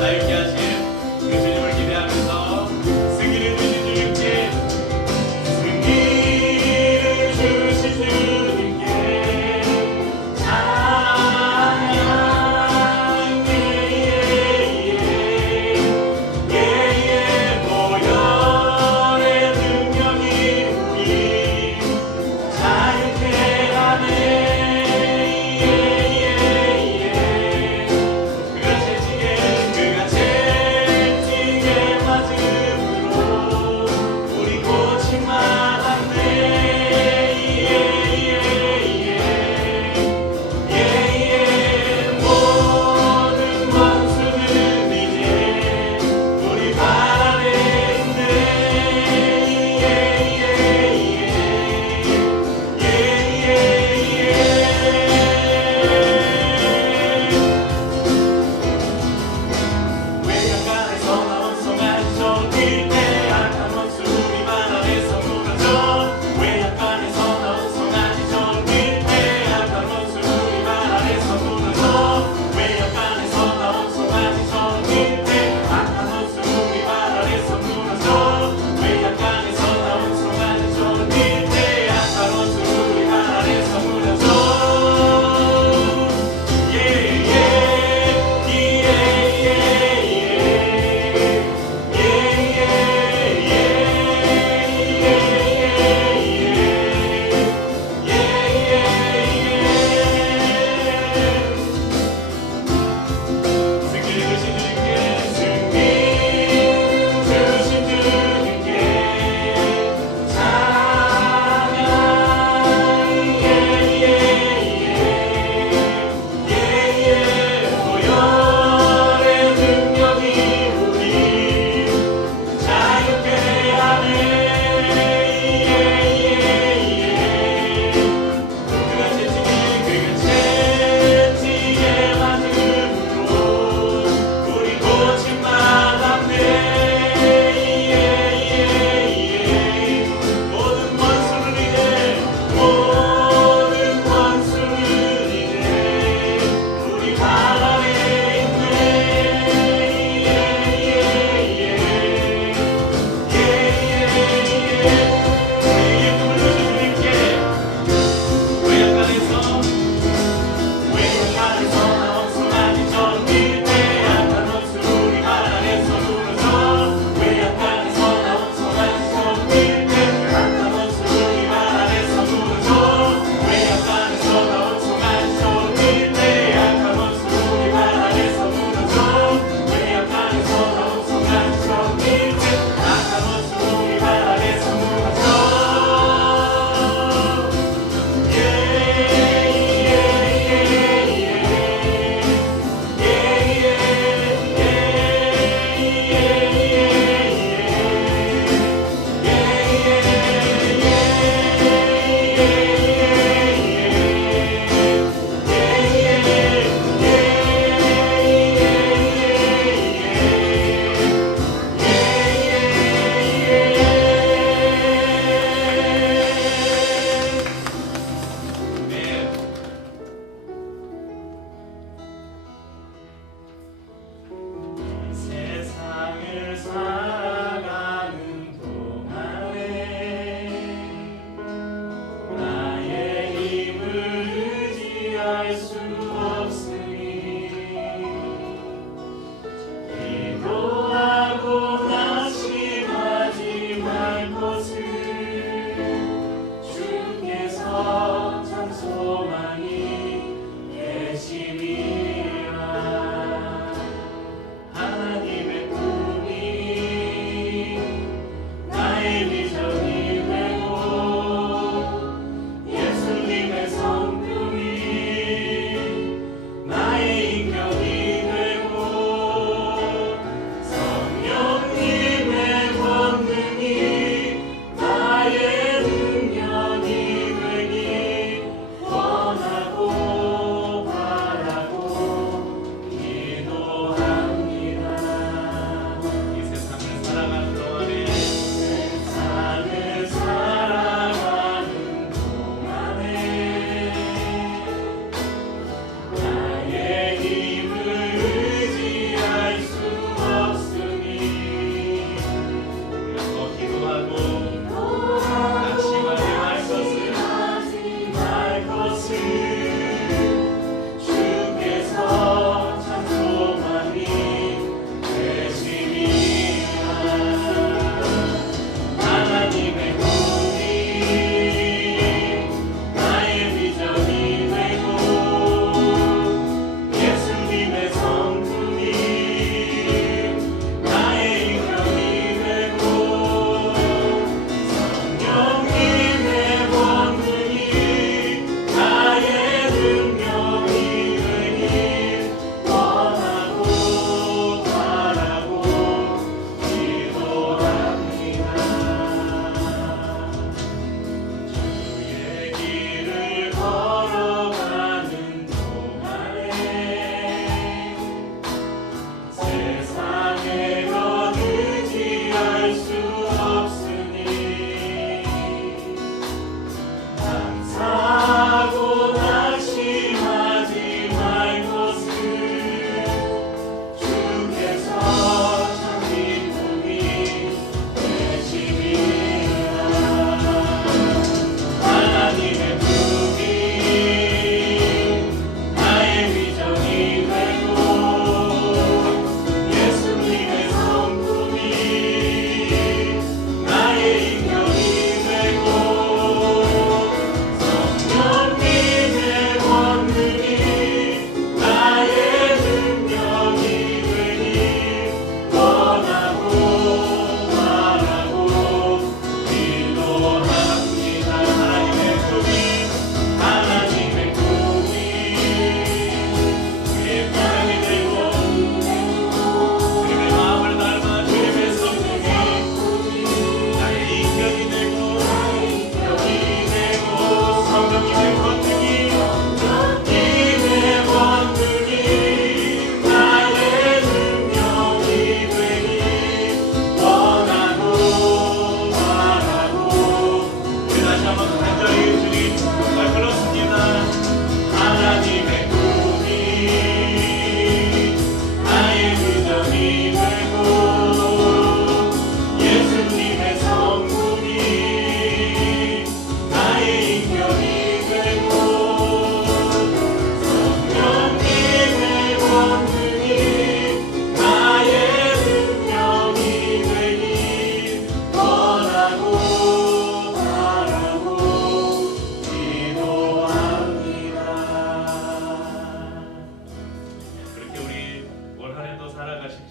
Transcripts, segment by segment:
자유케 하신 그 주님을 기대하면서 승리를 주신 주님께 승리를 주신 주님께 찬양 예예 보혈의 능력이 우리 자유케 하네 예예예 그가 채찍에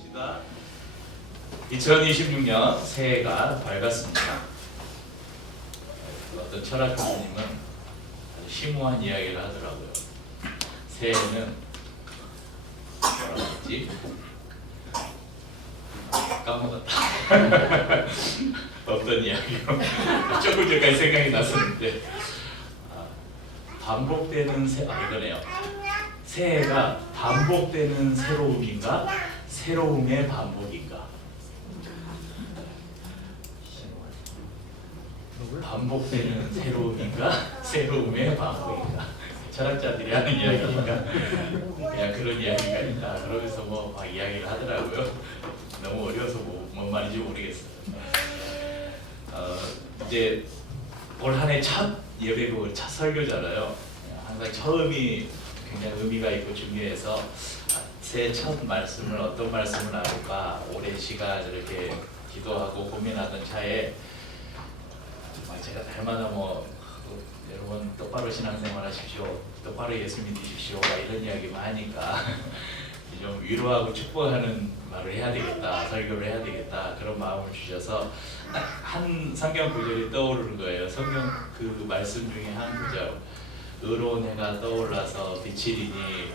시작하겠습니다. 2026년 새해가 밝았습니다. 어떤 철학 교수님은 아주 심오한 이야기를 하더라고요. 새해는 뭐라고 했지? 까먹었다. 어떤 이야기요? 조금 전까지 생각이 났었는데 반복되는 이거네요. 새해가 반복되는 새로움인가? 새로움의 반복인가? 반복되는 새로움인가? 새로움의 반복인가? 철학자들이 하는 이야기니까 그냥 그런 이야기가 있다. 그러면서 뭐 막 이야기를 하더라고요. 너무 어려워서 뭔 말인지 모르겠어요. 이제 올 한 해 첫 예배고 첫 설교잖아요. 항상 처음이 굉장히 의미가 있고 중요해서 새해 첫 말씀을 어떤 말씀을 나눌까 오랜 시간 이렇게 기도하고 고민하던 차에 제가 날마다 여러분 똑바로 신앙생활 하십시오, 똑바로 예수 믿으십시오 이런 이야기만 하니까 좀 위로하고 축복하는 말을 해야 되겠다, 설교를 해야 되겠다 그런 마음을 주셔서 한 성경 구절이 떠오르는 거예요. 성경 그 말씀 중에 한 구절, 의로운 해가 떠올라서 비치리니.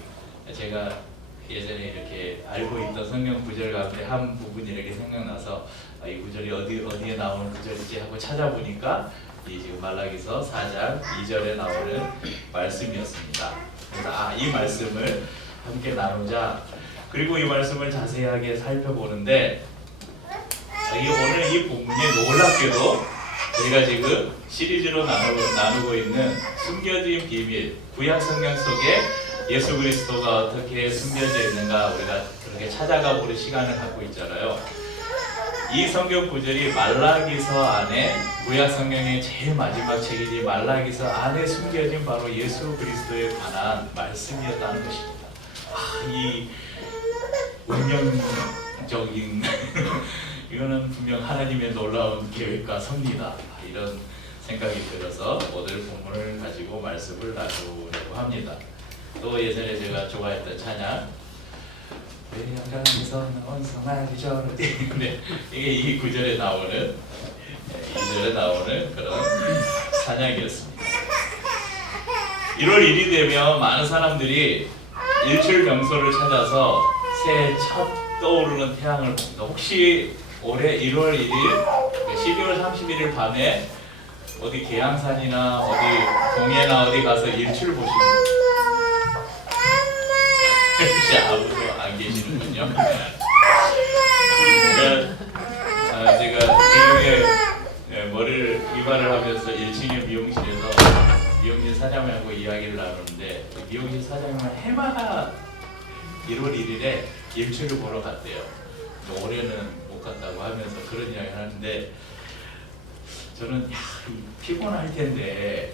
제가 예전에 이렇게 알고 있던 성경 구절 가운데 한 부분이 이렇게 생각나서 이 구절이 어디에 나오는 구절이지 하고 찾아보니까 이 지금 말라기서 4장 2절에 나오는 말씀이었습니다. 그래서 이 말씀을 함께 나누자. 그리고 이 말씀을 자세하게 살펴보는데 오늘 이 본문이 놀랍게도 저희가 지금 시리즈로 나누고 있는 숨겨진 비밀, 구약 성경 속에 예수 그리스도가 어떻게 숨겨져 있는가 우리가 그렇게 찾아가 보는 시간을 갖고 있잖아요. 이 성경 구절이 말라기서 안에, 구약 성경의 제일 마지막 책이지 말라기서 안에 숨겨진 바로 예수 그리스도에 관한 말씀이었다는 것입니다. 이 운명적인 이거는 분명 하나님의 놀라운 계획과 섭리다, 이런 생각이 들어서 오늘 본문을 가지고 말씀을 나누려고 합니다. 또 예전에 제가 좋아했던 찬양, 외양간에서 나온 성화기 저르디, 근데 이게 이 구절에 나오는, 2절에 나오는 그런 찬양이었습니다. 1월 1일이 되면 많은 사람들이 일출 명소를 찾아서 새해 첫 떠오르는 태양을 봅니다. 혹시 올해 1월 1일, 12월 31일 밤에 어디 계양산이나 어디 동해나 어디 가서 일출 보시는 아무도 안 계시는군요. 그러니까 제가 지금의 머리를 이발을 하면서 1층의 미용실에서 미용실 사장님하고 이야기를 나누는데 미용실 사장님은 해마다 1월 1일에 일출을 보러 갔대요. 올해는 못 갔다고 하면서 그런 이야기를 하는데 저는 피곤할 텐데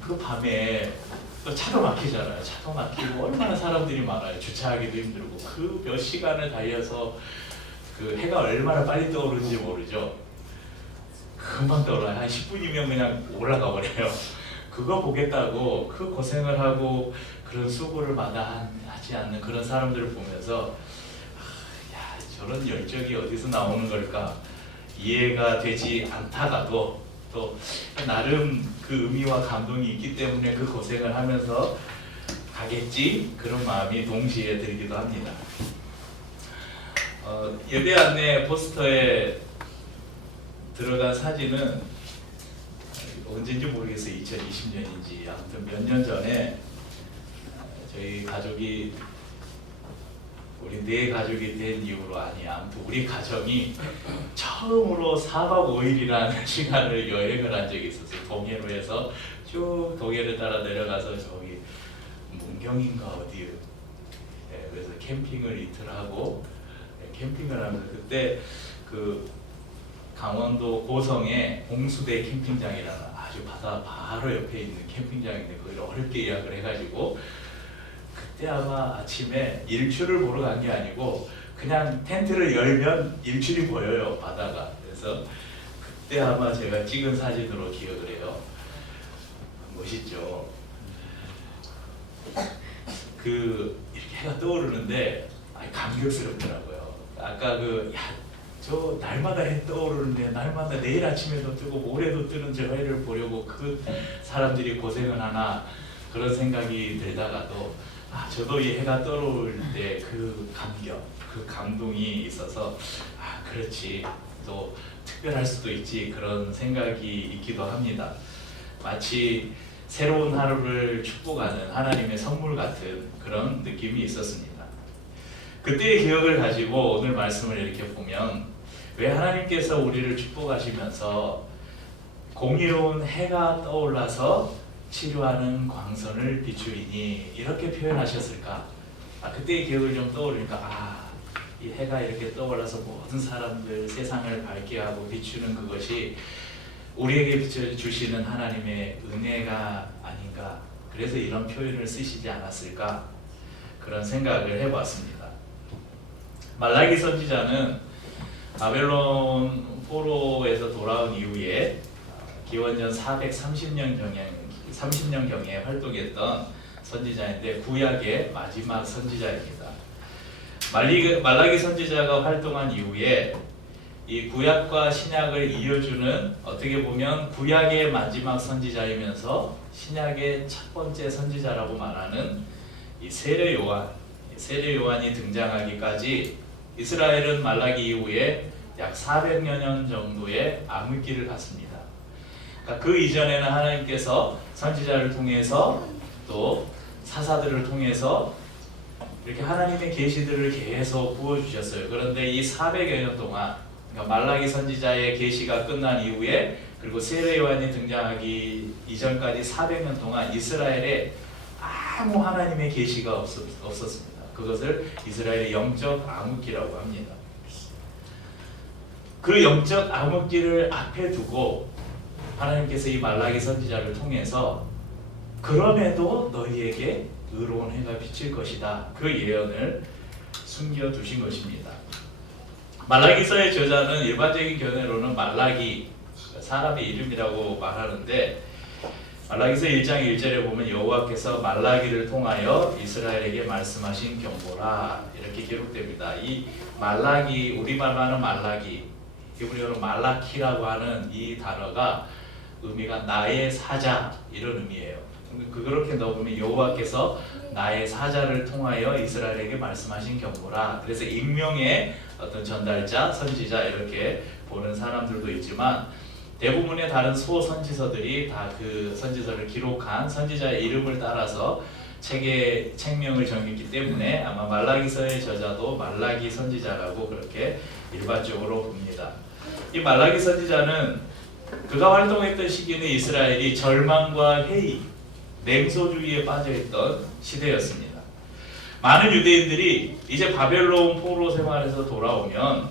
그 밤에 또 차도 막히잖아요. 차도 막히고 얼마나 사람들이 많아요. 주차하기도 힘들고 그 몇 시간을 달려서 그 해가 얼마나 빨리 떠오르는지 모르죠. 금방 떠올라요. 한 10분이면 그냥 올라가 버려요. 그거 보겠다고 그 고생을 하고 그런 수고를 마다하지 않는 그런 사람들을 보면서 저런 열정이 어디서 나오는 걸까 이해가 되지 않다가도 또 나름 그 의미와 감동이 있기 때문에 그 고생을 하면서 가겠지 그런 마음이 동시에 들기도 합니다. 예배 안내 포스터에 들어간 사진은 언제인지 모르겠어요. 2020년인지 아무튼 몇 년 전에 저희 가족이 우리 네 가족이 된 이후로 아무튼 우리 가정이 처음으로 4박 5일이라는 시간을 여행을 한 적이 있었어요. 동해로 해서 쭉 동해를 따라 내려가서 저기 문경인가 어디 그래서 캠핑을 이틀 하고 캠핑을 하면서 그때 그 강원도 고성에 봉수대 캠핑장이라는 아주 바다 바로 옆에 있는 캠핑장인데 거기를 어렵게 예약을 해가지고 그때 아마 아침에 일출을 보러 간 게 아니고 그냥 텐트를 열면 일출이 보여요, 바다가. 그래서 그때 아마 제가 찍은 사진으로 기억을 해요. 멋있죠. 이렇게 해가 떠오르는데 감격스럽더라고요. 아까 저 날마다 해 떠오르는데 날마다 내일 아침에도 뜨고 모레도 뜨는 저 해를 보려고 그 사람들이 고생을 하나 그런 생각이 들다가도 저도 이 해가 떠오를 때 그 감격, 그 감동이 있어서 그렇지 또 특별할 수도 있지 그런 생각이 있기도 합니다. 마치 새로운 하루를 축복하는 하나님의 선물 같은 그런 느낌이 있었습니다. 그때의 기억을 가지고 오늘 말씀을 이렇게 보면 왜 하나님께서 우리를 축복하시면서 공의로운 해가 떠올라서 치료하는 광선을 비추리니 이렇게 표현하셨을까? 그때의 기억을 좀 떠올리니까 이 해가 이렇게 떠올라서 모든 사람들 세상을 밝게 하고 비추는 그것이 우리에게 비춰주시는 하나님의 은혜가 아닌가. 그래서 이런 표현을 쓰시지 않았을까? 그런 생각을 해봤습니다. 말라기 선지자는 바벨론 포로에서 돌아온 이후에 기원전 430년경에 활동했던 선지자인데 구약의 마지막 선지자입니다. 말라기 선지자가 활동한 이후에 이 구약과 신약을 이어주는 어떻게 보면 구약의 마지막 선지자이면서 신약의 첫 번째 선지자라고 말하는 이 세례 요한이 등장하기까지 이스라엘은 말라기 이후에 약 400여 년 정도의 암흑기를 갔습니다. 그러니까 그 이전에는 하나님께서 선지자를 통해서 또 사사들을 통해서 이렇게 하나님의 계시들을 계속 부어주셨어요. 그런데 이 400여 년 동안 그러니까 말라기 선지자의 계시가 끝난 이후에 그리고 세례 요한이 등장하기 이전까지 400년 동안 이스라엘에 아무 하나님의 계시가 없었습니다. 그것을 이스라엘의 영적 암흑기라고 합니다. 그 영적 암흑기를 앞에 두고 하나님께서 이 말라기 선지자를 통해서 그럼에도 너희에게 의로운 해가 비칠 것이다. 그 예언을 숨겨두신 것입니다. 말라기서의 저자는 일반적인 견해로는 말라기 사람의 이름이라고 말하는데 말라기서 1장 1절에 보면 여호와께서 말라기를 통하여 이스라엘에게 말씀하신 경고라 이렇게 기록됩니다. 이 말라기 우리말로 하는 말라기 히브리어로 말라키라고 하는 이 단어가 의미가 나의 사자 이런 의미예요. 그렇게 넣어보면 여호와께서 나의 사자를 통하여 이스라엘에게 말씀하신 경고라. 그래서 익명의 어떤 전달자, 선지자 이렇게 보는 사람들도 있지만 대부분의 다른 소선지서들이 다 그 선지서를 기록한 선지자의 이름을 따라서 책명을 정했기 때문에 아마 말라기서의 저자도 말라기 선지자라고 그렇게 일반적으로 봅니다. 이 말라기 선지자는 그가 활동했던 시기는 이스라엘이 절망과 회의, 냉소주의에 빠져있던 시대였습니다. 많은 유대인들이 이제 바벨론 포로 생활에서 돌아오면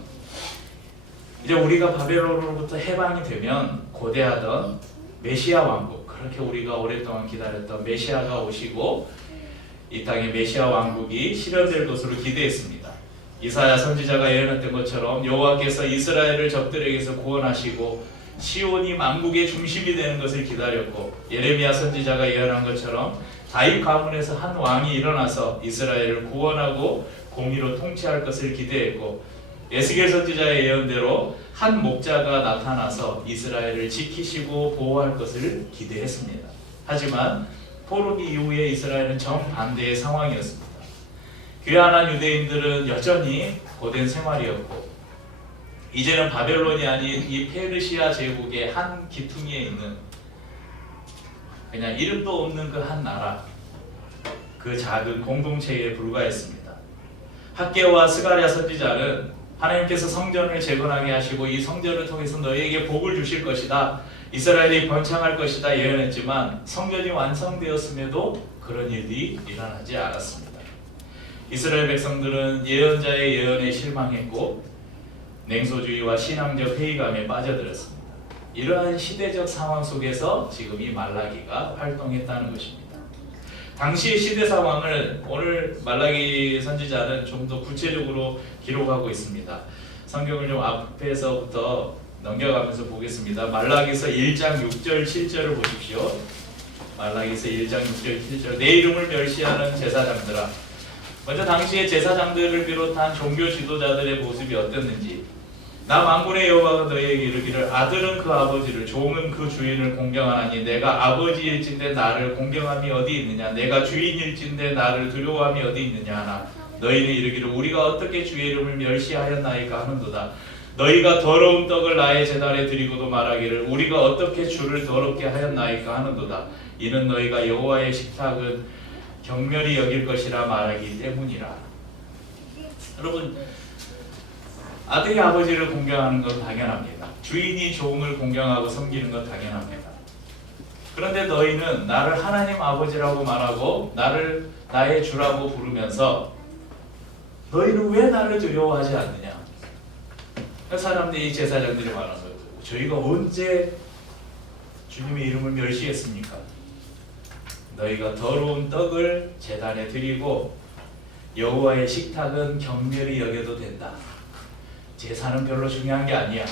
이제 우리가 바벨론으로부터 해방이 되면 고대하던 메시아 왕국, 그렇게 우리가 오랫동안 기다렸던 메시아가 오시고 이 땅에 메시아 왕국이 실현될 것으로 기대했습니다. 이사야 선지자가 예언했던 것처럼 여호와께서 이스라엘을 적들에게서 구원하시고 시온이 만국의 중심이 되는 것을 기다렸고 예레미야 선지자가 예언한 것처럼 다윗 가문에서 한 왕이 일어나서 이스라엘을 구원하고 공의로 통치할 것을 기대했고 에스겔 선지자의 예언대로 한 목자가 나타나서 이스라엘을 지키시고 보호할 것을 기대했습니다. 하지만 포로기 이후에 이스라엘은 정반대의 상황이었습니다. 귀환한 유대인들은 여전히 고된 생활이었고 이제는 바벨론이 아닌 이 페르시아 제국의 한 기퉁이에 있는 그냥 이름도 없는 그 한 나라, 그 작은 공동체에 불과했습니다. 학개와 스가랴 선지자는 하나님께서 성전을 재건하게 하시고 이 성전을 통해서 너희에게 복을 주실 것이다, 이스라엘이 번창할 것이다 예언했지만 성전이 완성되었음에도 그런 일이 일어나지 않았습니다. 이스라엘 백성들은 예언자의 예언에 실망했고 냉소주의와 신앙적 회의감에 빠져들었습니다. 이러한 시대적 상황 속에서 지금 이 말라기가 활동했다는 것입니다. 당시의 시대 상황을 오늘 말라기 선지자는 좀 더 구체적으로 기록하고 있습니다. 성경을 좀 앞에서부터 넘겨가면서 보겠습니다. 말라기서 1장 6절 7절을 보십시오. 말라기서 1장 6절 7절 내 이름을 멸시하는 제사장들아 먼저 당시의 제사장들을 비롯한 종교 지도자들의 모습이 어땠는지, 나 만군의 여호와가 너희에게 이르기를 아들은 그 아버지를 종은 그 주인을 공경하나니 내가 아버지일진대 나를 공경함이 어디 있느냐, 내가 주인일진대 나를 두려워함이 어디 있느냐 하나 너희는 이르기를 우리가 어떻게 주의 이름을 멸시하였나이까 하는도다. 너희가 더러운 떡을 나의 제단에 드리고도 말하기를 우리가 어떻게 주를 더럽게 하였나이까 하는도다. 이는 너희가 여호와의 식탁은 경멸히 여길 것이라 말하기 때문이라. 여러분, 아들이 아버지를 공경하는 건 당연합니다. 주인이 종을 공경하고 섬기는 건 당연합니다. 그런데 너희는 나를 하나님 아버지라고 말하고 나를 나의 주라고 부르면서 너희는 왜 나를 두려워하지 않느냐? 사람들이, 제사장들이 말하는 거예요. 저희가 언제 주님의 이름을 멸시했습니까? 너희가 더러운 떡을 제단에 드리고 여호와의 식탁은 경멸히 여겨도 된다. 제사는 별로 중요한 게 아니야.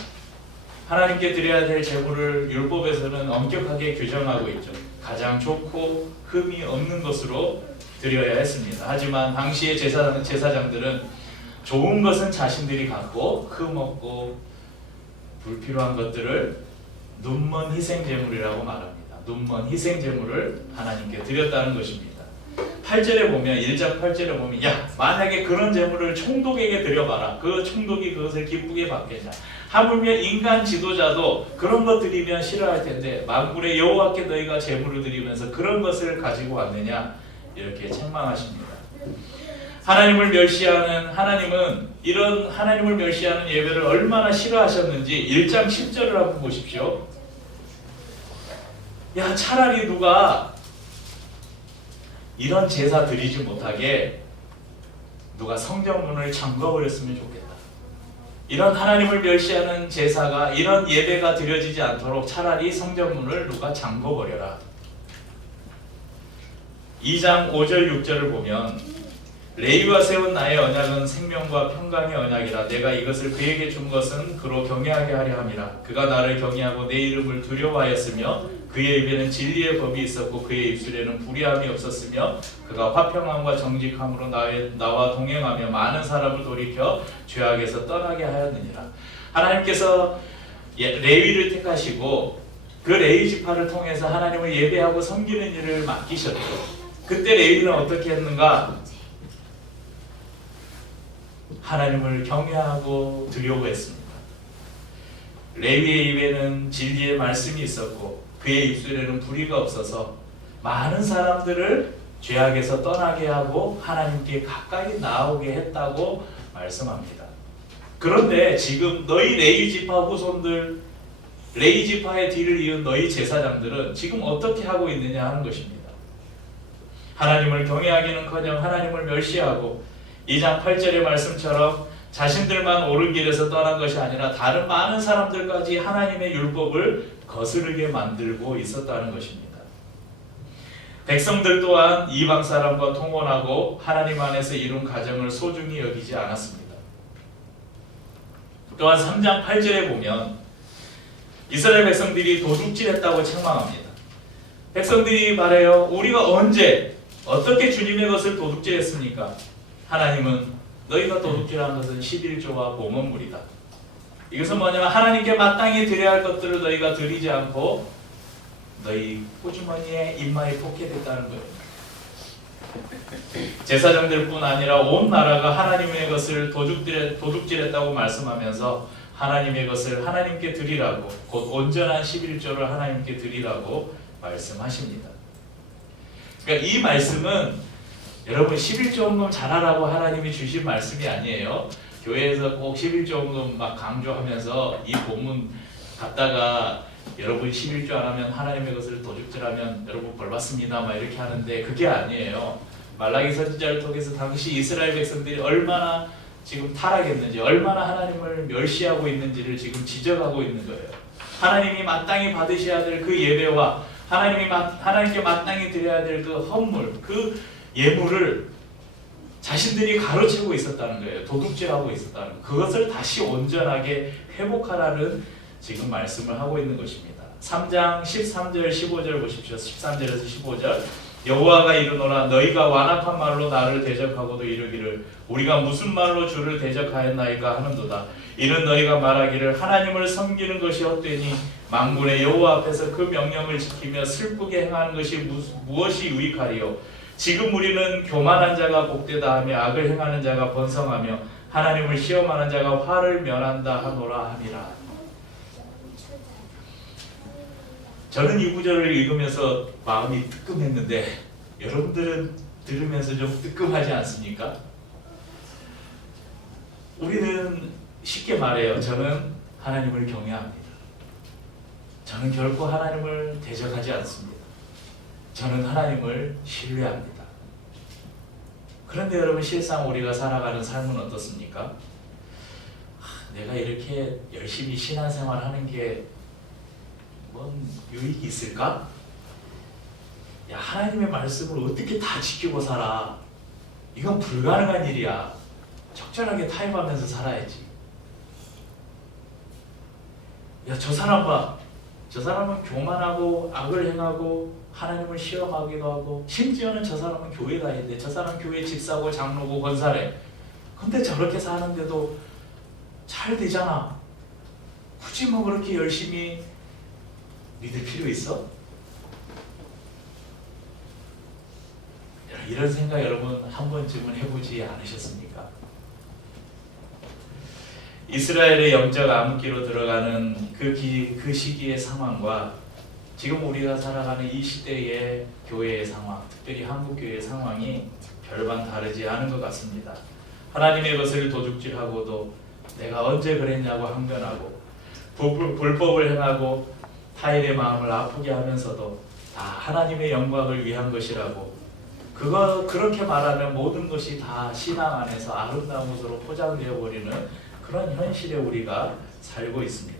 하나님께 드려야 될 제물을 율법에서는 엄격하게 규정하고 있죠. 가장 좋고 흠이 없는 것으로 드려야 했습니다. 하지만 당시의 제사장들은 좋은 것은 자신들이 갖고 흠 없고 불필요한 것들을 눈먼 희생제물이라고 말합니다. 눈먼 희생제물을 하나님께 드렸다는 것입니다. 8절에 보면, 1장 8절에 보면, 야, 만약에 그런 제물을 총독에게 드려봐라. 그 총독이 그것을 기쁘게 받겠냐. 하물며 인간 지도자도 그런 것 드리면 싫어할 텐데 만군의 여호와께 너희가 제물을 드리면서 그런 것을 가지고 왔느냐, 이렇게 책망하십니다. 하나님을 멸시하는, 하나님은 이런 하나님을 멸시하는 예배를 얼마나 싫어하셨는지 1장 10절을 한번 보십시오. 야, 차라리 누가 이런 제사 드리지 못하게 누가 성전문을 잠궈버렸으면 좋겠다. 이런 하나님을 멸시하는 제사가, 이런 예배가 드려지지 않도록 차라리 성전문을 누가 잠궈버려라. 2장 5절 6절을 보면 레위와 세운 나의 언약은 생명과 평강의 언약이라. 내가 이것을 그에게 준 것은 그로 경외하게 하려 함이라. 그가 나를 경외하고 내 이름을 두려워하였으며 그의 입에는 진리의 법이 있었고 그의 입술에는 불의함이 없었으며 그가 화평함과 정직함으로 나와 동행하며 많은 사람을 돌이켜 죄악에서 떠나게 하였느니라. 하나님께서 레위를 택하시고 그 레위 지파를 통해서 하나님을 예배하고 섬기는 일을 맡기셨죠. 그때 레위는 어떻게 했는가? 하나님을 경외하고 두려워했습니다. 레위의 입에는 진리의 말씀이 있었고 그의 입술에는 불의가 없어서 많은 사람들을 죄악에서 떠나게 하고 하나님께 가까이 나오게 했다고 말씀합니다. 그런데 지금 너희 레위 지파 후손들, 레위 지파의 뒤를 이은 너희 제사장들은 지금 어떻게 하고 있느냐 하는 것입니다. 하나님을 경외하기는커녕 하나님을 멸시하고 2장 8절의 말씀처럼 자신들만 옳은 길에서 떠난 것이 아니라 다른 많은 사람들까지 하나님의 율법을 거스르게 만들고 있었다는 것입니다. 백성들 또한 이방 사람과 통혼하고 하나님 안에서 이룬 가정을 소중히 여기지 않았습니다. 또한 3장 8절에 보면 이스라엘 백성들이 도둑질했다고 책망합니다. 백성들이 말해요. 우리가 언제 어떻게 주님의 것을 도둑질했습니까? 하나님은 너희가 도둑질한 것은 11조와 봉헌물이다. 이것은 뭐냐면 하나님께 마땅히 드려야 할 것들을 너희가 드리지 않고 너희 호주머니에 입마에 포켓했다는 거예요. 제사장들뿐 아니라 온 나라가 하나님의 것을 도둑질했다고 말씀하면서 하나님의 것을 하나님께 드리라고, 곧 온전한 11조를 하나님께 드리라고 말씀하십니다. 그러니까 이 말씀은 여러분 11조 헌금 잘하라고 하나님이 주신 말씀이 아니에요. 교회에서 꼭 11조 헌금 막 강조하면서 이 본문 갖다가 여러분 11조 안 하면 하나님의 것을 도둑질하면 여러분 벌 받습니다 막 이렇게 하는데 그게 아니에요. 말라기 선지자를 통해서 당시 이스라엘 백성들이 얼마나 지금 타락했는지, 얼마나 하나님을 멸시하고 있는지를 지금 지적하고 있는 거예요. 하나님이 마땅히 받으셔야 될 그 예배와 하나님께 마땅히 드려야 될 그 헌물, 그 예물을 자신들이 가로채고 있었다는 거예요. 도둑질하고 있었다는 거예요. 그것을 다시 온전하게 회복하라는 지금 말씀을 하고 있는 것입니다. 3장 13절 15절 보십시오. 13절에서 15절 여호와가 이르노라 너희가 완악한 말로 나를 대적하고도 이르기를 우리가 무슨 말로 주를 대적하였나이까 하는도다. 이는 너희가 말하기를 하나님을 섬기는 것이 헛되니 만군의 여호와 앞에서 그 명령을 지키며 슬프게 행하는 것이 무엇이 유익하리요. 지금 우리는 교만한 자가 복되다 하며 악을 행하는 자가 번성하며 하나님을 시험하는 자가 화를 면한다 하노라 하니라. 저는 이 구절을 읽으면서 마음이 뜨끔했는데 여러분들은 들으면서 좀 뜨끔하지 않습니까? 우리는 쉽게 말해요. 저는 하나님을 경외합니다. 저는 결코 하나님을 대적하지 않습니다. 저는 하나님을 신뢰합니다. 그런데 여러분 실상 우리가 살아가는 삶은 어떻습니까? 내가 이렇게 열심히 신앙생활하는 게 뭔 유익이 있을까? 야, 하나님의 말씀을 어떻게 다 지키고 살아? 이건 불가능한 일이야. 적절하게 타협하면서 살아야지. 야, 저 사람 봐. 저 사람은 교만하고 악을 행하고 하나님을 시험하기도 하고 심지어는 저 사람은 교회 다니는데 저 사람 교회 집사고 장로고 권사래. 근데 저렇게 사는데도 잘 되잖아. 굳이 뭐 그렇게 열심히 믿을 필요 있어? 이런 생각 여러분 한 번쯤은 해보지 않으셨습니까? 이스라엘의 영적 암흑기로 들어가는 그 시기의 상황과 지금 우리가 살아가는 이 시대의 교회의 상황, 특별히 한국교회의 상황이 별반 다르지 않은 것 같습니다. 하나님의 것을 도둑질하고도 내가 언제 그랬냐고 항변하고 불법을 행하고 타인의 마음을 아프게 하면서도 다 하나님의 영광을 위한 것이라고 그렇게 말하면 모든 것이 다 신앙 안에서 아름다운 것으로 포장되어 버리는 그런 현실에 우리가 살고 있습니다.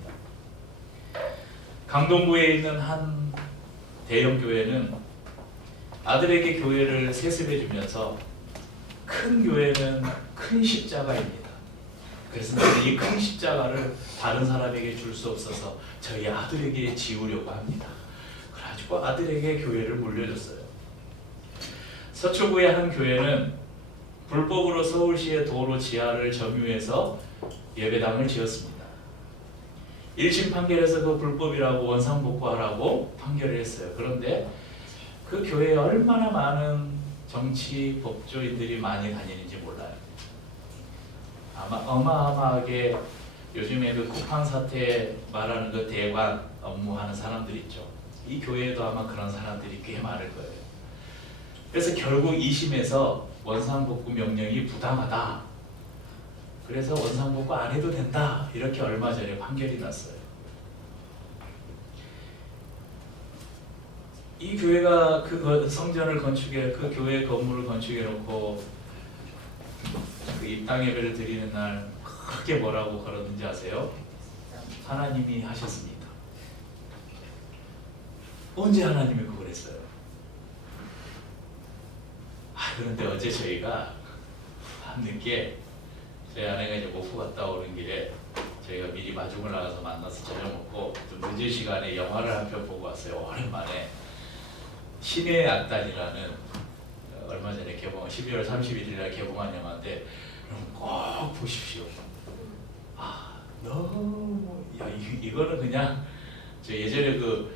강동구에 있는 한 대형 교회는 아들에게 교회를 세습해 주면서 큰 교회는 큰 십자가입니다. 그래서 이 큰 십자가를 다른 사람에게 줄 수 없어서 저희 아들에게 지우려고 합니다. 그래가지고 아들에게 교회를 물려줬어요. 서초구의 한 교회는 불법으로 서울시의 도로 지하를 점유해서 예배당을 지었습니다. 1심 판결에서 그 불법이라고 원상복구하라고 판결을 했어요. 그런데 그 교회에 얼마나 많은 정치 법조인들이 많이 다니는지 몰라요. 아마 어마어마하게 요즘에 그 쿠팡 사태 말하는 그 대관 업무하는 사람들 있죠. 이 교회에도 아마 그런 사람들이 꽤 많을 거예요. 그래서 결국 2심에서 원상복구 명령이 부당하다. 그래서 원상복구 안 해도 된다. 이렇게 얼마 전에 판결이 났어요. 이 교회가 그 성전을 건축해 그 교회 건물을 건축해 놓고 그 입당 예배를 드리는 날 크게 뭐라고 걸었는지 아세요? 하나님이 하셨습니다. 언제 하나님이 그걸 했어요? 그런데 어제 저희가 밤늦게 저희 아내가 이제 목포 갔다 오는 길에 저희가 미리 마중을 나가서 만나서 저녁 먹고 좀 늦은 시간에 영화를 한 편 보고 왔어요. 오랜만에 신의 악단이라는 얼마 전에 개봉 12월 31일날 개봉한 영화인데 꼭 보십시오. 너무 이거는 그냥 저 예전에 그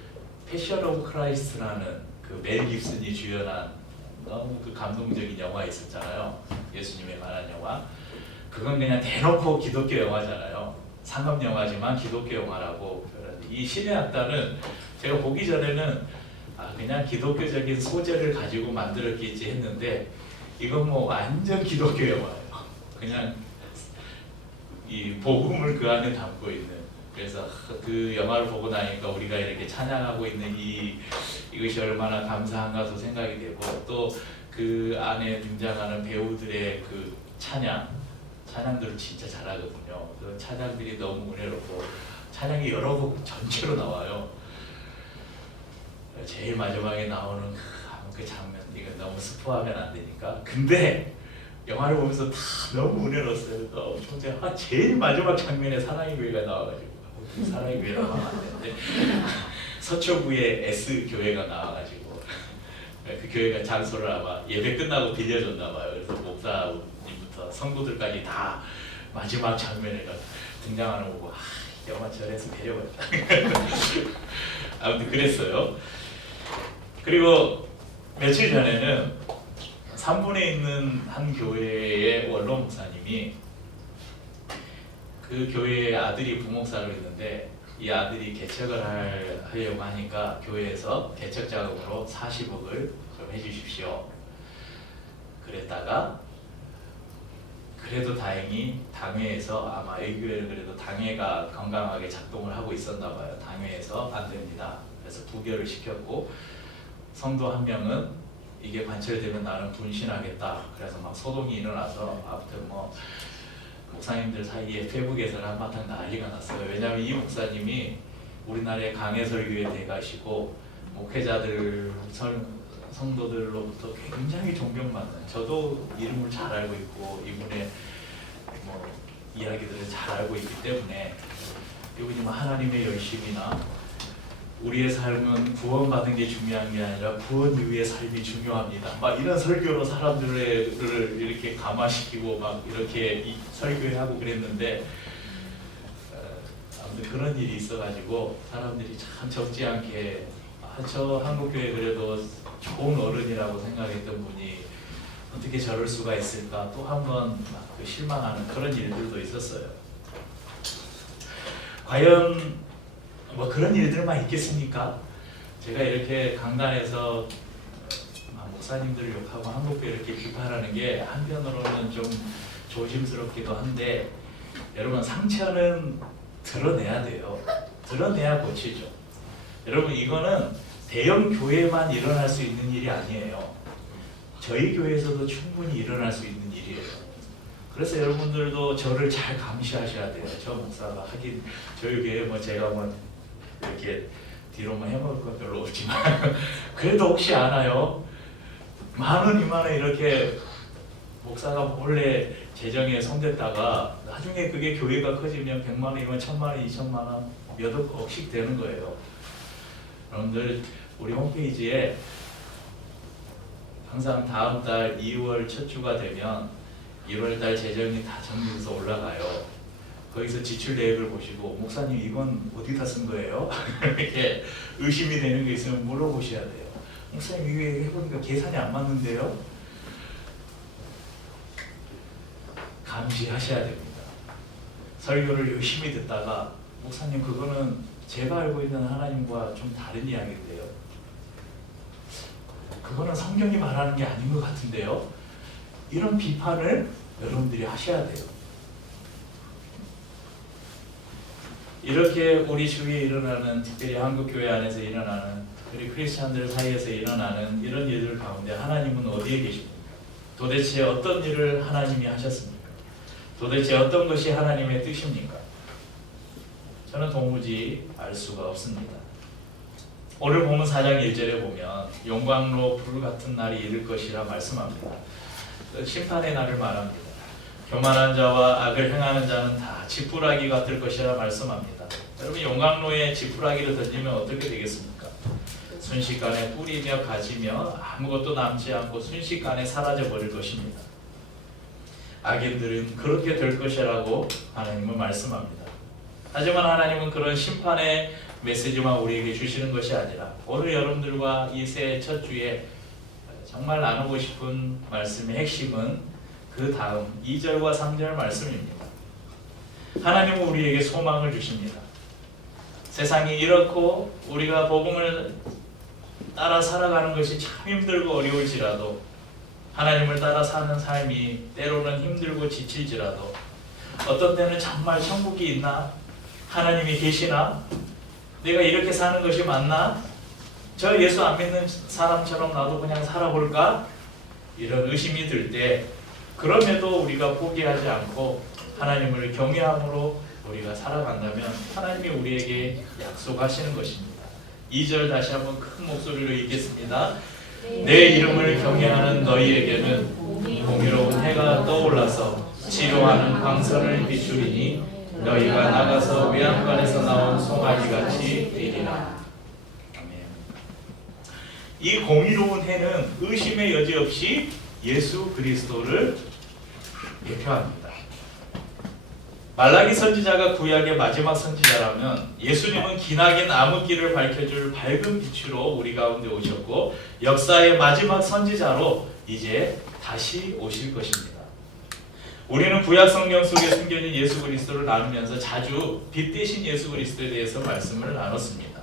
패션 오브 크라이스트라는 그 멜 깁슨이 주연한 너무 그 감동적인 영화 있었잖아요. 예수님에 관한 영화. 그건 그냥 대놓고 기독교 영화잖아요. 상업 영화지만 기독교 영화라고. 이 신의 악단은 제가 보기 전에는 그냥 기독교적인 소재를 가지고 만들었겠지 했는데 이건 뭐 완전 기독교 영화예요. 그냥 이 복음을 그 안에 담고 있는. 그래서 그 영화를 보고 나니까 우리가 이렇게 찬양하고 있는 이것이 얼마나 감사한가도 생각이 되고 또 그 안에 등장하는 배우들의 그 찬양들을 진짜 잘하거든요. 그 찬양들이 너무 은혜롭고 찬양이 여러 곡 전체로 나와요. 제일 마지막에 나오는 그 장면, 이거 너무 스포하면 안 되니까. 근데 영화를 보면서 다 너무 은혜로웠어요. 너무 좋은데 제일 마지막 장면에 사랑의 교회가 나와가지고 사랑의 교회라고 하면 안 되는데 서초구의 S 교회가 나와가지고 그 교회가 장소를 아마 예배 끝나고 빌려줬나 봐요. 그래서 목사님부터 성도들까지 다 마지막 장면에 등장하는 거 보고 영화 저래서 배려받다. 아무튼 그랬어요. 그리고 며칠 전에는 3분에 있는 한 교회의 원로 목사님이 그 교회의 아들이 부목사로 있는데 이 아들이 개척을 하려고 하니까 교회에서 개척 자금으로 40억을 좀 해주십시오. 그랬다가 그래도 다행히 당회에서 아마 이 교회는 그래도 당회가 건강하게 작동을 하고 있었나 봐요. 당회에서 안 됩니다. 그래서 부결을 시켰고 성도 한 명은 이게 관철되면 나는 분신하겠다. 그래서 막 소동이 일어나서 아무튼 뭐 목사님들 사이에 페북에서는 한바탕 난리가 났어요. 왜냐하면 이 목사님이 우리나라의 강해설교회 대가시고 목회자들 성도들로부터 굉장히 존경받는, 저도 이름을 잘 알고 있고 이분의 뭐 이야기들을 잘 알고 있기 때문에 이분이 뭐 하나님의 열심이나 우리의 삶은 구원받은 게 중요한 게 아니라 구원 이후의 삶이 중요합니다. 막 이런 설교로 사람들을 이렇게 감화시키고 막 이렇게 설교하고 그랬는데 아무튼 그런 일이 있어가지고 사람들이 참 적지 않게 저 한국교회 그래도 좋은 어른이라고 생각했던 분이 어떻게 저럴 수가 있을까 또 한 번 실망하는 그런 일들도 있었어요. 과연 뭐 그런 일들만 있겠습니까? 제가 이렇게 강단에서 목사님들을 욕하고 한국교회 이렇게 비판하는 게 한편으로는 좀 조심스럽기도 한데 여러분 상처는 드러내야 돼요. 드러내야 고치죠. 여러분 이거는 대형 교회만 일어날 수 있는 일이 아니에요. 저희 교회에서도 충분히 일어날 수 있는 일이에요. 그래서 여러분들도 저를 잘 감시하셔야 돼요. 저 목사가 하긴 저희 교회 뭐 제가 뭐 이렇게 뒤로 뭐 해먹을 건 별로 없지만 그래도 혹시 아나요? 만원 2만원 이렇게 목사가 몰래 재정에 손댔다가 나중에 그게 교회가 커지면 100만원이면 1000만원, 2000만원 몇 억씩 되는 거예요. 여러분들 우리 홈페이지에 항상 다음 달 2월 첫 주가 되면 1월 달 재정이 다 정리돼서 올라가요. 거기서 지출 내역을 보시고 목사님 이건 어디다 쓴 거예요? 이렇게 의심이 되는 게 있으면 물어보셔야 돼요. 목사님 이게 해보니까 계산이 안 맞는데요? 감시하셔야 됩니다. 설교를 열심히 듣다가 목사님 그거는 제가 알고 있는 하나님과 좀 다른 이야기인데요. 그거는 성경이 말하는 게 아닌 것 같은데요. 이런 비판을 여러분들이 하셔야 돼요. 이렇게 우리 주위에 일어나는, 특별히 한국교회 안에서 일어나는, 그리고 크리스찬들 사이에서 일어나는 이런 일들 가운데 하나님은 어디에 계십니까? 도대체 어떤 일을 하나님이 하셨습니까? 도대체 어떤 것이 하나님의 뜻입니까? 저는 도무지 알 수가 없습니다. 오늘 본문 4장 1절에 보면 용광로 불 같은 날이 이를 것이라 말씀합니다. 심판의 날을 말합니다. 교만한 자와 악을 행하는 자는 다 지푸라기 같을 것이라 말씀합니다. 여러분 용광로에 지푸라기를 던지면 어떻게 되겠습니까? 순식간에 뿌리며 가지며 아무것도 남지 않고 순식간에 사라져 버릴 것입니다. 악인들은 그렇게 될 것이라고 하나님은 말씀합니다. 하지만 하나님은 그런 심판의 메시지만 우리에게 주시는 것이 아니라 오늘 여러분들과 이 새해 첫 주에 정말 나누고 싶은 말씀의 핵심은 그 다음 2절과 3절 말씀입니다. 하나님은 우리에게 소망을 주십니다. 세상이 이렇고 우리가 복음을 따라 살아가는 것이 참 힘들고 어려울지라도 하나님을 따라 사는 삶이 때로는 힘들고 지칠지라도 어떤 때는 정말 천국이 있나? 하나님이 계시나? 내가 이렇게 사는 것이 맞나? 저 예수 안 믿는 사람처럼 나도 그냥 살아볼까? 이런 의심이 들 때 그럼에도 우리가 포기하지 않고 하나님을 경외함으로 우리가 살아간다면 하나님이 우리에게 약속하시는 것입니다. 2절 다시 한번 큰 목소리로 읽겠습니다. 내 이름을 경외하는 너희에게는 공의로운 해가 떠올라서 치료하는 광선을 비추리니 너희가 나가서 외양간에서 나온 송아지같이 되리라. 아멘. 이 공의로운 해는 의심의 여지 없이 예수 그리스도를 대표합니다. 말라기 선지자가 구약의 마지막 선지자라면 예수님은 기나긴 암흑기를 밝혀줄 밝은 빛으로 우리 가운데 오셨고 역사의 마지막 선지자로 이제 다시 오실 것입니다. 우리는 구약 성경 속에 숨겨진 예수 그리스도를 나누면서 자주 빛 대신 예수 그리스도에 대해서 말씀을 나눴습니다.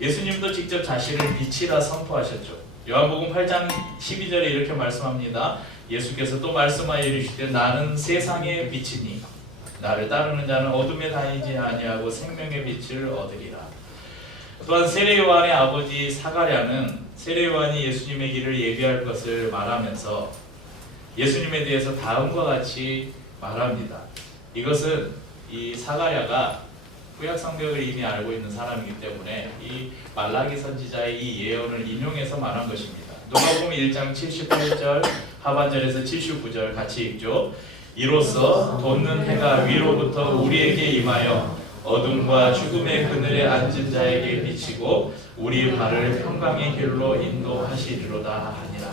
예수님도 직접 자신을 빛이라 선포하셨죠. 요한복음 8장 12절에 이렇게 말씀합니다. 예수께서 또 말씀하여 이르시되 나는 세상의 빛이니 나를 따르는 자는 어둠에 다니지 아니하고 생명의 빛을 얻으리라. 또한 세례 요한의 아버지 사가랴는 세례 요한이 예수님의 길을 예비할 것을 말하면서 예수님에 대해서 다음과 같이 말합니다. 이것은 이 사가랴가 구약 성경을 이미 알고 있는 사람이기 때문에 이 말라기 선지자의 이 예언을 인용해서 말한 것입니다. 누가복음 1장 78절 하반절에서 79절 같이 읽죠. 이로써 돋는 해가 위로부터 우리에게 임하여 어둠과 죽음의 그늘에 앉은 자에게 비치고 우리 발을 평강의 길로 인도하시리로다 하니라.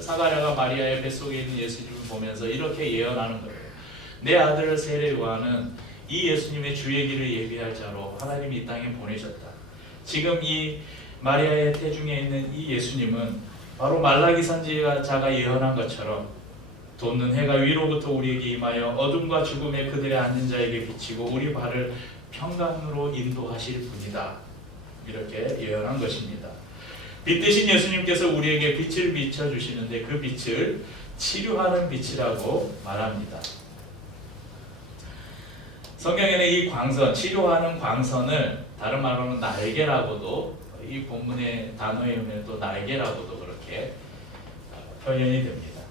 사가랴가 마리아의 뱃속에 있는 예수님을 보면서 이렇게 예언하는 거예요. 내 아들 세례 요한은 이 예수님의 주의 길을 예비할 자로 하나님이 이 땅에 보내셨다. 지금 이 마리아의 태중에 있는 이 예수님은 바로 말라기 선지자가 예언한 것처럼 돋는 해가 위로부터 우리에게 임하여 어둠과 죽음의 그들의 앉은 자에게 비치고 우리 발을 평강으로 인도하실 분이다. 이렇게 예언한 것입니다. 빛 대신 예수님께서 우리에게 빛을 비춰주시는데 그 빛을 치료하는 빛이라고 말합니다. 성경에는 이 광선, 치료하는 광선을 다른 말로는 날개라고도 이 본문의 단어에 보면 또 날개라고도 그렇게 표현이 됩니다.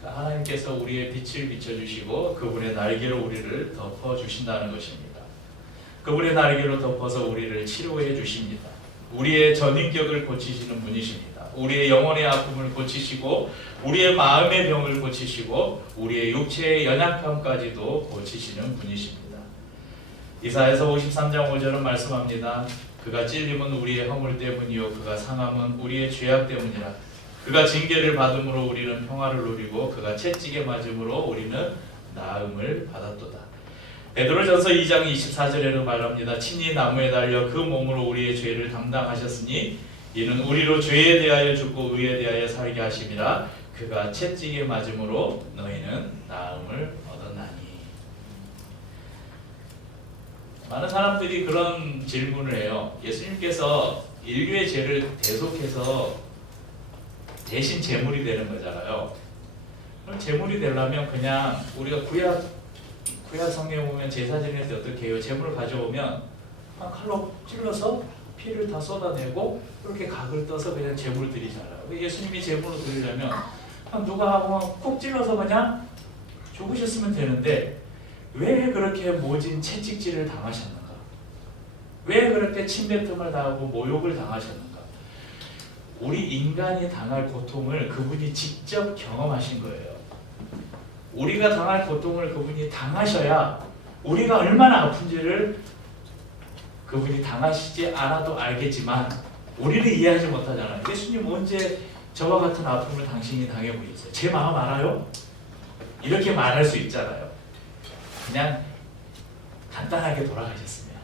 그러니까 하나님께서 우리의 빛을 비춰주시고 그분의 날개로 우리를 덮어주신다는 것입니다. 그분의 날개로 덮어서 우리를 치료해 주십니다. 우리의 전인격을 고치시는 분이십니다. 우리의 영혼의 아픔을 고치시고 우리의 마음의 병을 고치시고 우리의 육체의 연약함까지도 고치시는 분이십니다. 이사야서 53장 5절은 말씀합니다. 그가 찔림은 우리의 허물 때문이요 그가 상함은 우리의 죄악 때문이라. 그가 징계를 받음으로 우리는 평화를 누리고 그가 채찍에 맞음으로 우리는 나음을 받았도다. 베드로전서 2장 24절에도 말합니다. 친히 나무에 달려 그 몸으로 우리의 죄를 담당하셨으니 이는 우리로 죄에 대하여 죽고 의에 대하여 살게 하심이라. 그가 채찍에 맞음으로 너희는 나음을 얻었나니. 많은 사람들이 그런 질문을 해요. 예수님께서 인류의 죄를 대속해서 대신 제물이 되는 거잖아요. 그럼 제물이 되려면 그냥 우리가 구약 성경에 보면 제사 지낼 때 어떻게 해요? 제물을 가져오면 칼로 찔러서 피를 다 쏟아내고 이렇게 각을 떠서 그냥 제물을 드리잖아요. 예수님이 제물을 드리려면 누가 하고 콕 찔러서 그냥 죽으셨으면 되는데 왜 그렇게 모진 채찍질을 당하셨는가? 왜 그렇게 침뱉음을 당하고 모욕을 당하셨는가? 우리 인간이 당할 고통을 그분이 직접 경험하신 거예요. 우리가 당할 고통을 그분이 당하셔야 우리가 얼마나 아픈지를 그분이 당하시지 않아도 알겠지만 우리는 이해하지 못하잖아요. 예수님 언제 저와 같은 아픔을 당신이 당해보셨어요? 제 마음 알아요? 이렇게 말할 수 있잖아요. 그냥 간단하게 돌아가셨으면.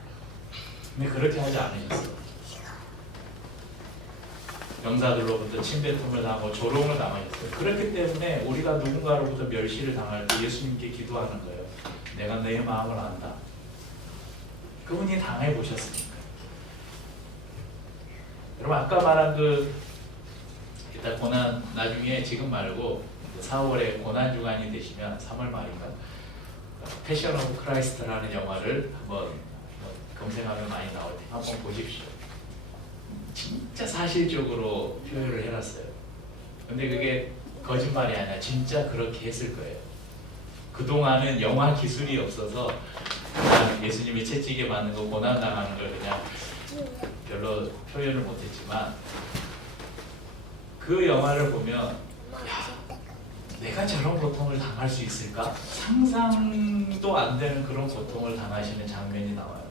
근데 그렇게 하지 않으셨어요. 병사들로부터 침뱉음을 당하고 조롱을 당하셨어요. 그렇기 때문에 우리가 누군가로부터 멸시를 당할 때 예수님께 기도하는 거예요. 내가 내 마음을 안다. 그분이 당해보셨으니까. 여러분 아까 말한 일단 고난 나중에 지금 말고 4월에 고난 주간이 되시면 3월 말인가 패션 오브 크라이스트라는 영화를 한번 검색하면 많이 나올 테니 한번 보십시오. 진짜 사실적으로 표현을 해놨어요. 근데 그게 거짓말이 아니라 진짜 그렇게 했을 거예요. 그동안은 영화 기술이 없어서 그냥 예수님이 채찍에 맞는 거 고난당하는 걸 그냥 별로 표현을 못했지만 그 영화를 보면 야, 내가 저런 고통을 당할 수 있을까? 상상도 안 되는 그런 고통을 당하시는 장면이 나와요.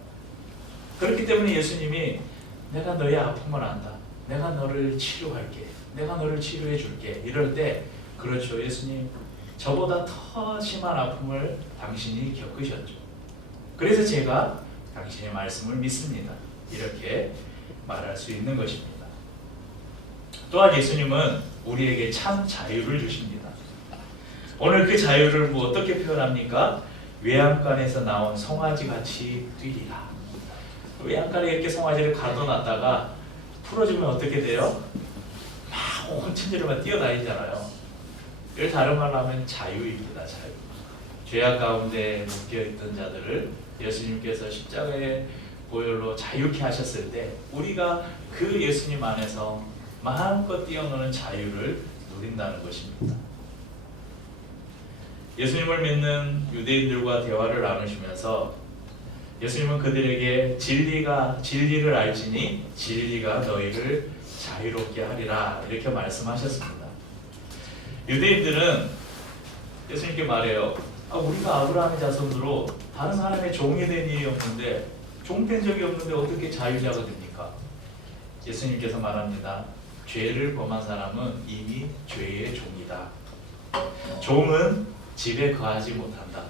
그렇기 때문에 예수님이 내가 너의 아픔을 안다. 내가 너를 치료할게. 내가 너를 치료해 줄게. 이럴 때 그렇죠. 예수님 저보다 더 심한 아픔을 당신이 겪으셨죠. 그래서 제가 당신의 말씀을 믿습니다. 이렇게 말할 수 있는 것입니다. 또한 예수님은 우리에게 참 자유를 주십니다. 오늘 그 자유를 어떻게 표현합니까? 외양간에서 나온 송아지 같이 뛰리라. 외양간에 이렇게 송아지를 가둬놨다가 풀어주면 어떻게 돼요? 막 온 천지로만 뛰어다니잖아요. 이걸 다른 말로 하면 자유입니다. 자유. 죄악 가운데 묶여있던 자들을 예수님께서 십자가의 보혈로 자유케 하셨을 때 우리가 그 예수님 안에서 마음껏 뛰어노는 자유를 누린다는 것입니다. 예수님을 믿는 유대인들과 대화를 나누시면서 예수님은 그들에게 진리를 알지니 진리가 너희를 자유롭게 하리라 이렇게 말씀하셨습니다. 유대인들은 예수님께 말해요. 우리가 아브라함의 자손으로 다른 사람의 종이 된 일이 없는데 종된 적이 없는데 어떻게 자유자가 됩니까? 예수님께서 말합니다. 죄를 범한 사람은 이미 죄의 종이다. 종은 집에 거하지 못한다.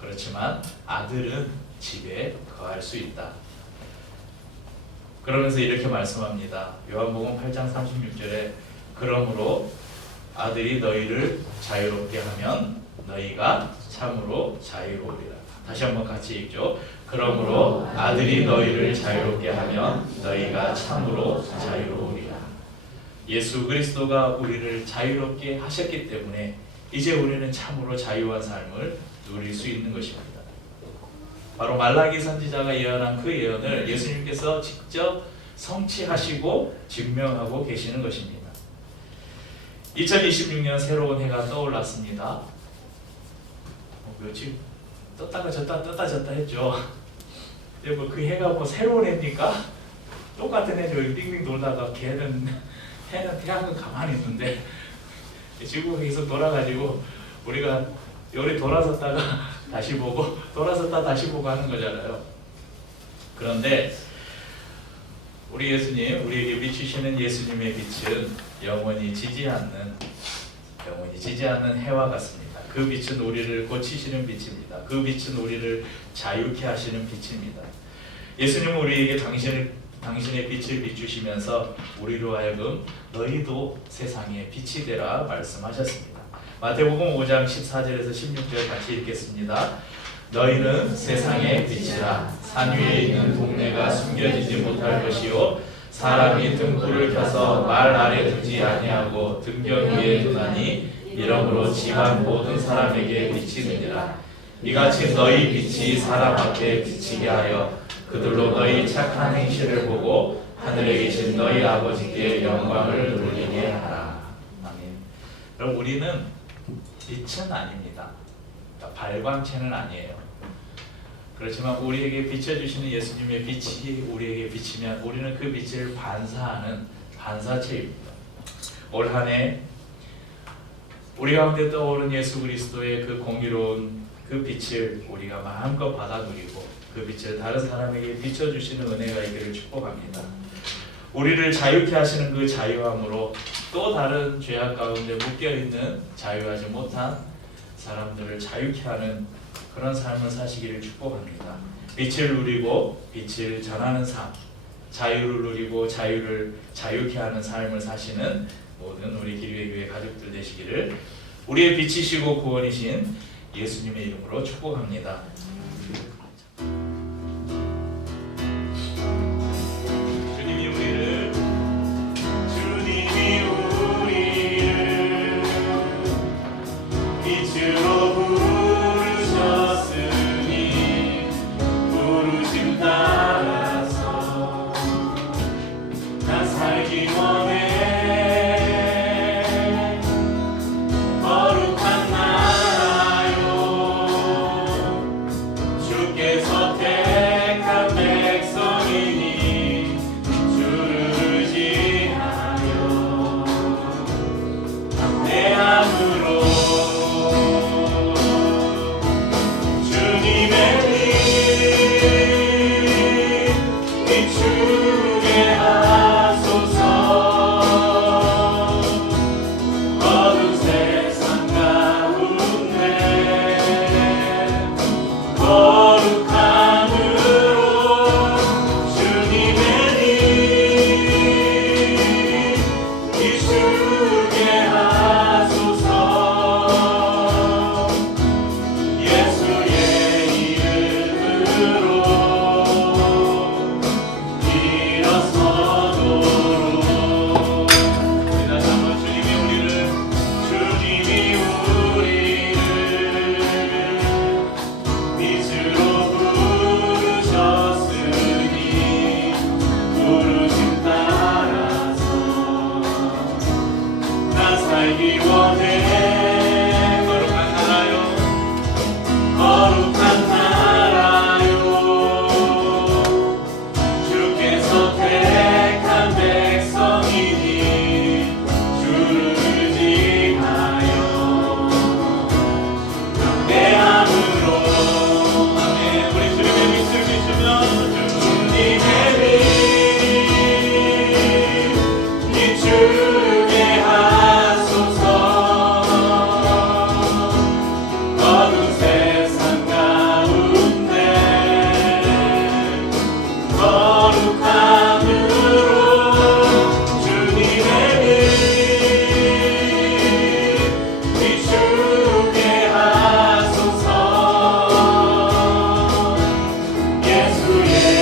그렇지만 아들은 집에 거할 수 있다. 그러면서 이렇게 말씀합니다. 요한복음 8장 36절에 그러므로 아들이 너희를 자유롭게 하면 너희가 참으로 자유로우리라. 다시 한번 같이 읽죠. 그러므로 아들이 너희를 자유롭게 하면 너희가 참으로 자유로우리라. 예수 그리스도가 우리를 자유롭게 하셨기 때문에 이제 우리는 참으로 자유한 삶을 누릴 수 있는 것입니다. 바로 말라기 선지자가 예언한 그 예언을 예수님께서 직접 성취하시고 증명하고 계시는 것입니다. 2026년 새로운 해가 떠올랐습니다. 며칠 떴다가 졌다 했죠. 근데 그 해가 새로운 해입니까? 똑같은 해죠. 빙빙 돌다가 해는 태양은 가만히 있는데 지구가 계속 돌아가지고 우리가 요리 돌아섰다가 다시 보고 돌아섰다 다시 보고 하는 거잖아요. 그런데 우리 예수님, 우리에게 비추시는 예수님의 빛은 영원히 지지 않는 해와 같습니다. 그 빛은 우리를 고치시는 빛입니다. 그 빛은 우리를 자유케 하시는 빛입니다. 예수님은 우리에게 당신의 빛을 비추시면서 우리로 하여금 너희도 세상의 빛이 되라 말씀하셨습니다. 마태복음 5장 14절에서 16절 같이 읽겠습니다. 너희는 세상의 빛이라. 산 위에 있는 동네가 숨겨지지 못할 것이요 사람이 등불을 켜서 말 아래 두지 아니하고 등경 위에 두나니 이러므로 집안 모든 사람에게 비치느니라. 이같이 너희 빛이 사람 앞에 비치게 하여 그들로 너희 착한 행실을 보고 하늘에 계신 너희 아버지께 영광을 돌리게 하라. 아멘. 그럼 우리는 빛은 아닙니다. 그러니까 발광체는 아니에요. 그렇지만 우리에게 비춰주시는 예수님의 빛이 우리에게 비치면 우리는 그 빛을 반사하는 반사체입니다. 올 한 해 우리 가운데 떠오른 예수 그리스도의 그 공의로운 그 빛을 우리가 마음껏 받아 누리고 그 빛을 다른 사람에게 비춰주시는 은혜가 있기를 축복합니다. 우리를 자유케 하시는 그 자유함으로 또 다른 죄악 가운데 묶여있는 자유하지 못한 사람들을 자유케 하는 그런 삶을 사시기를 축복합니다. 빛을 누리고 빛을 전하는 삶, 자유를 누리고 자유를 자유케 하는 삶을 사시는 모든 우리 기류의 교회 가족들 되시기를 우리의 빛이시고 구원이신 예수님의 이름으로 축복합니다. 주의